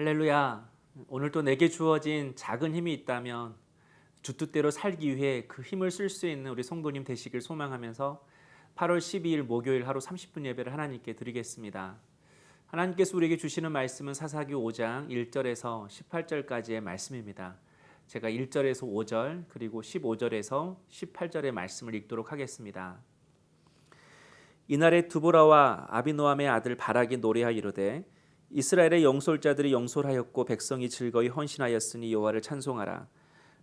할렐루야. 오늘도 내게 주어진 작은 힘이 있다면 주 뜻대로 살기 위해 그 힘을 쓸 수 있는 우리 성도님 되시길 소망하면서 8월 12일 목요일 하루 30분 예배를 하나님께 드리겠습니다. 하나님께서 우리에게 주시는 말씀은 사사기 5장 1절에서 18절까지의 말씀입니다. 제가 1절에서 5절 그리고 15절에서 18절의 말씀을 읽도록 하겠습니다. 이날에 드보라와 아비노함의 아들 바락이 노래하여 이르되 이스라엘의 영솔자들이 영솔하였고 백성이 즐거이 헌신하였으니 여호와를 찬송하라.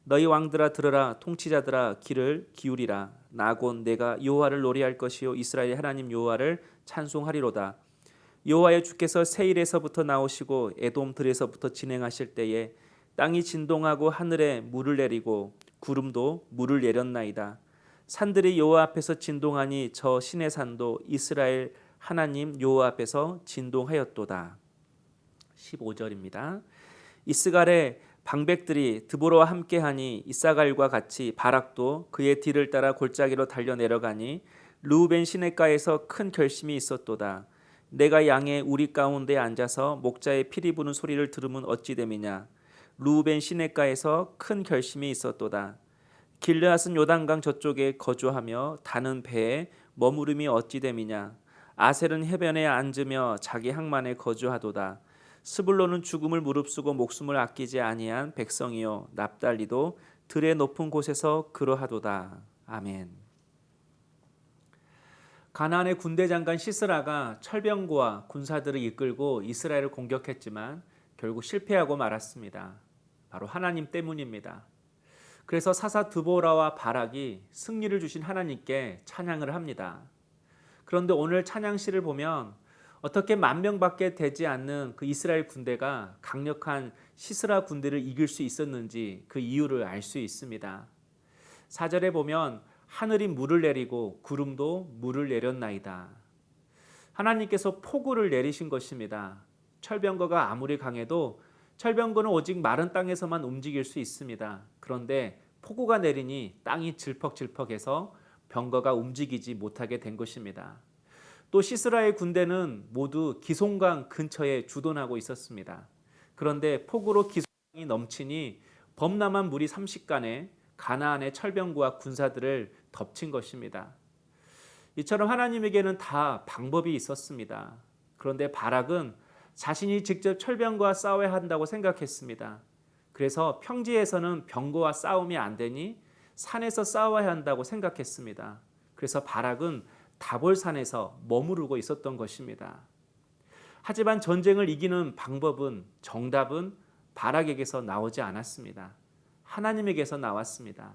너희 왕들아 들으라. 통치자들아 귀를 기울이라. 나곧 내가 여호와를 노래할 것이요 이스라엘의 하나님 여호와를 찬송하리로다. 여호와여 주께서 세일에서부터 나오시고 에돔 들에서부터 진행하실 때에 땅이 진동하고 하늘에 물을 내리고 구름도 물을 내렸나이다. 산들이 여호와 앞에서 진동하니 저 신의 산도 이스라엘 하나님 여호와 앞에서 진동하였도다. 15절입니다. 이스갈의 방백들이 드보라와 함께하니 이사갈과 같이 바락도 그의 뒤를 따라 골짜기로 달려 내려가니 르우벤 시냇가에서 큰 결심이 있었도다. 내가 양의 우리 가운데 앉아서 목자의 피리 부는 소리를 들으면 어찌 됨이냐. 르우벤 시냇가에서 큰 결심이 있었도다. 길르앗은 요단강 저쪽에 거주하며 다는 배에 머무름이 어찌 됨이냐. 아셀은 해변에 앉으며 자기 항만에 거주하도다. 스불론은 죽음을 무릅쓰고 목숨을 아끼지 아니한 백성이요 납달리도 들의 높은 곳에서 그러하도다. 아멘. 가나안의 군대 장관 시스라가 철병거와 군사들을 이끌고 이스라엘을 공격했지만 결국 실패하고 말았습니다. 바로 하나님 때문입니다. 그래서 사사 드보라와 바락이 승리를 주신 하나님께 찬양을 합니다. 그런데 오늘 찬양시를 보면 어떻게 10,000명밖에 되지 않는 그 이스라엘 군대가 강력한 시스라 군대를 이길 수 있었는지 그 이유를 알 수 있습니다. 4절에 보면 하늘이 물을 내리고 구름도 물을 내렸나이다. 하나님께서 폭우를 내리신 것입니다. 철병거가 아무리 강해도 철병거는 오직 마른 땅에서만 움직일 수 있습니다. 그런데 폭우가 내리니 땅이 질퍽질퍽해서 병거가 움직이지 못하게 된 것입니다. 또 시스라의 군대는 모두 기송강 근처에 주둔하고 있었습니다. 그런데 폭우로 기송강이 넘치니 범람한 물이 삼식간에 가나안의 철병구와 군사들을 덮친 것입니다. 이처럼 하나님에게는 다 방법이 있었습니다. 그런데 바락은 자신이 직접 철병과 싸워야 한다고 생각했습니다. 그래서 평지에서는 병거와 싸움이 안 되니 산에서 싸워야 한다고 생각했습니다. 그래서 바락은 다볼산에서 머무르고 있었던 것입니다. 하지만 전쟁을 이기는 방법은, 정답은 바락에게서 나오지 않았습니다. 하나님에게서 나왔습니다.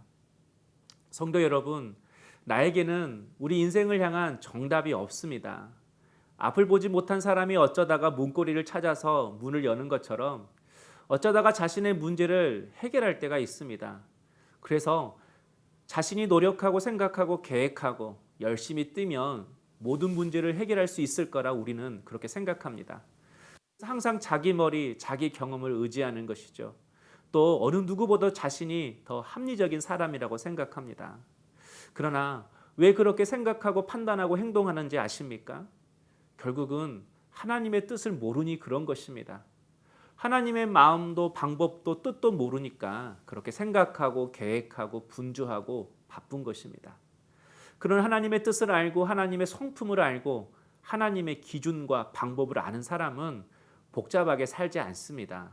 성도 여러분, 나에게는 우리 인생을 향한 정답이 없습니다. 앞을 보지 못한 사람이 어쩌다가 문고리를 찾아서 문을 여는 것처럼 어쩌다가 자신의 문제를 해결할 때가 있습니다. 그래서 자신이 노력하고 생각하고 계획하고 열심히 뛰면 모든 문제를 해결할 수 있을 거라 우리는 그렇게 생각합니다. 항상 자기 머리, 자기 경험을 의지하는 것이죠. 또 어느 누구보다 자신이 더 합리적인 사람이라고 생각합니다. 그러나 왜 그렇게 생각하고 판단하고 행동하는지 아십니까? 결국은 하나님의 뜻을 모르니 그런 것입니다. 하나님의 마음도 방법도 뜻도 모르니까 그렇게 생각하고 계획하고 분주하고 바쁜 것입니다. 그런 하나님의 뜻을 알고 하나님의 성품을 알고 하나님의 기준과 방법을 아는 사람은 복잡하게 살지 않습니다.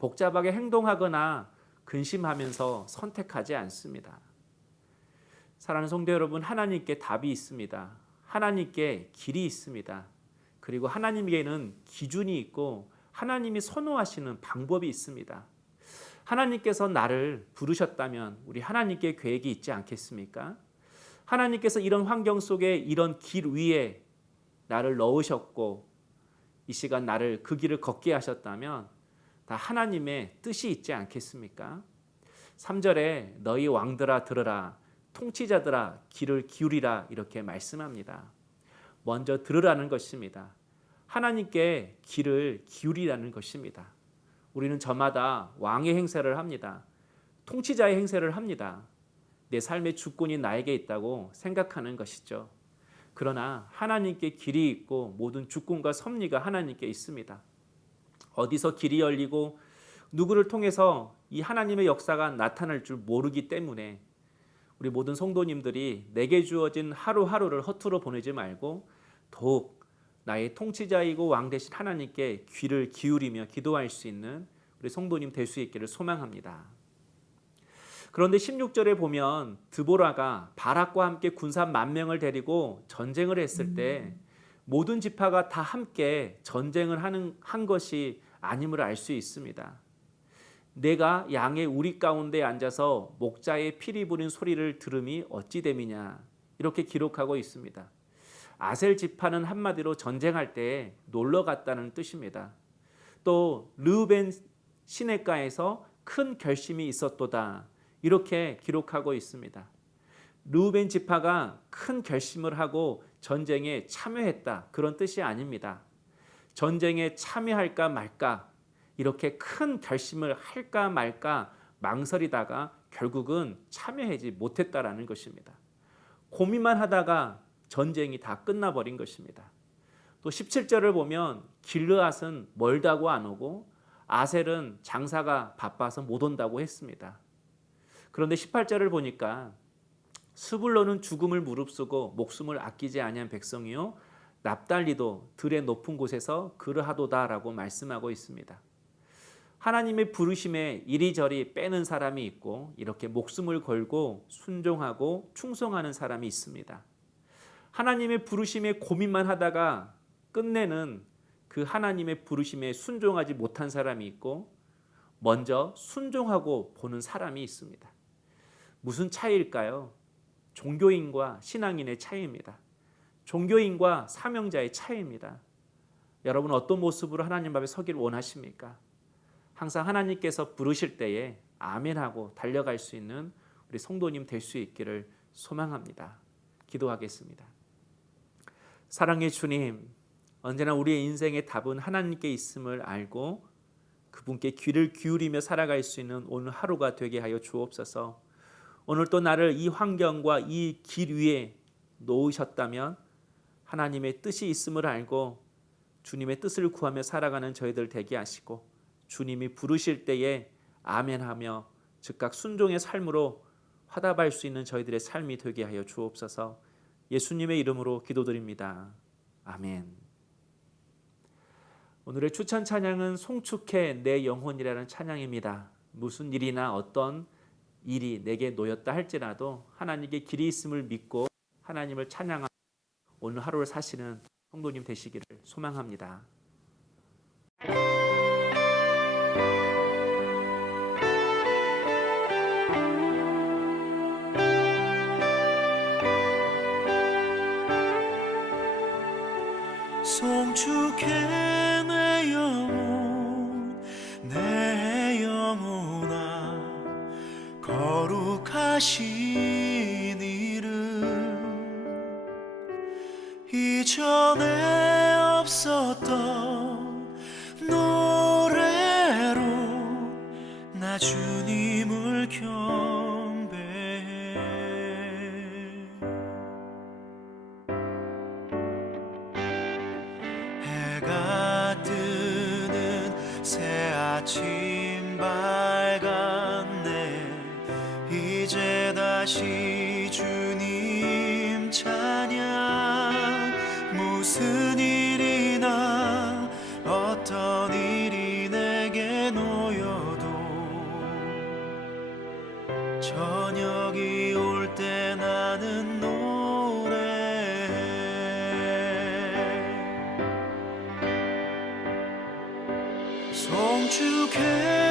복잡하게 행동하거나 근심하면서 선택하지 않습니다. 사랑하는 성도 여러분, 하나님께 답이 있습니다. 하나님께 길이 있습니다. 그리고 하나님께는 기준이 있고 하나님이 선호하시는 방법이 있습니다. 하나님께서 나를 부르셨다면 우리 하나님께 계획이 있지 않겠습니까? 하나님께서 이런 환경 속에 이런 길 위에 나를 넣으셨고 이 시간 나를 그 길을 걷게 하셨다면 다 하나님의 뜻이 있지 않겠습니까? 3절에 너희 왕들아 들으라, 통치자들아 귀를 기울이라 이렇게 말씀합니다. 먼저 들으라는 것입니다. 하나님께 귀를 기울이라는 것입니다. 우리는 저마다 왕의 행세를 합니다. 통치자의 행세를 합니다. 내 삶의 주권이 나에게 있다고 생각하는 것이죠. 그러나 하나님께 길이 있고 모든 주권과 섭리가 하나님께 있습니다. 어디서 길이 열리고 누구를 통해서 이 하나님의 역사가 나타날 줄 모르기 때문에 우리 모든 성도님들이 내게 주어진 하루하루를 허투루 보내지 말고 더욱 나의 통치자이고 왕 되신 하나님께 귀를 기울이며 기도할 수 있는 우리 성도님 될 수 있기를 소망합니다. 그런데 16절에 보면 드보라가 바락과 함께 군사 10,000명을 데리고 전쟁을 했을 때 모든 지파가 다 함께 전쟁을 한 것이 아님을 알 수 있습니다. 내가 양의 우리 가운데 앉아서 목자의 피리 부린 소리를 들음이 어찌 됨이냐 이렇게 기록하고 있습니다. 아셀 지파는 한마디로 전쟁할 때 놀러 갔다는 뜻입니다. 또 르우벤 시냇가에서 큰 결심이 있었도다 이렇게 기록하고 있습니다. 르우벤 지파가 큰 결심을 하고 전쟁에 참여했다 그런 뜻이 아닙니다. 전쟁에 참여할까 말까 이렇게 큰 결심을 할까 말까 망설이다가 결국은 참여하지 못했다라는 것입니다. 고민만 하다가 전쟁이 다 끝나버린 것입니다. 또 17절을 보면 길르앗은 멀다고 안 오고 아셀은 장사가 바빠서 못 온다고 했습니다. 그런데 18절을 보니까 스불론은 죽음을 무릅쓰고 목숨을 아끼지 아니한 백성이요 납달리도 들의 높은 곳에서 그러하도다라고 말씀하고 있습니다. 하나님의 부르심에 이리저리 빼는 사람이 있고 이렇게 목숨을 걸고 순종하고 충성하는 사람이 있습니다. 하나님의 부르심에 고민만 하다가 끝내는 그 하나님의 부르심에 순종하지 못한 사람이 있고 먼저 순종하고 보는 사람이 있습니다. 무슨 차이일까요? 종교인과 신앙인의 차이입니다. 종교인과 사명자의 차이입니다. 여러분 어떤 모습으로 하나님 앞에 서기를 원하십니까? 항상 하나님께서 부르실 때에 아멘하고 달려갈 수 있는 우리 성도님 될 수 있기를 소망합니다. 기도하겠습니다. 사랑의 주님, 언제나 우리의 인생의 답은 하나님께 있음을 알고 그분께 귀를 기울이며 살아갈 수 있는 오늘 하루가 되게 하여 주옵소서. 오늘 또 나를 이 환경과 이 길 위에 놓으셨다면 하나님의 뜻이 있음을 알고 주님의 뜻을 구하며 살아가는 저희들 되게 하시고 주님이 부르실 때에 아멘하며 즉각 순종의 삶으로 화답할 수 있는 저희들의 삶이 되게 하여 주옵소서. 예수님의 이름으로 기도드립니다. 아멘. 오늘의 추천 찬양은 송축해 내 영혼이라는 찬양입니다. 무슨 일이나 어떤 일이 내게 놓였다 할지라도 하나님께 길이 있음을 믿고 하나님을 찬양하며 오늘 하루를 사시는 성도님 되시기를 소망합니다. 송축해 내 영혼아 거룩하신 이름 이전에 없었던 노래로 나 주님을 경배해 해가 뜨는 새 아침 밝았네 이제 다시 주님 찬양 무슨 일이나 어떤 일이 내게 놓여도 저녁이 올 때 나는 노래해 송축해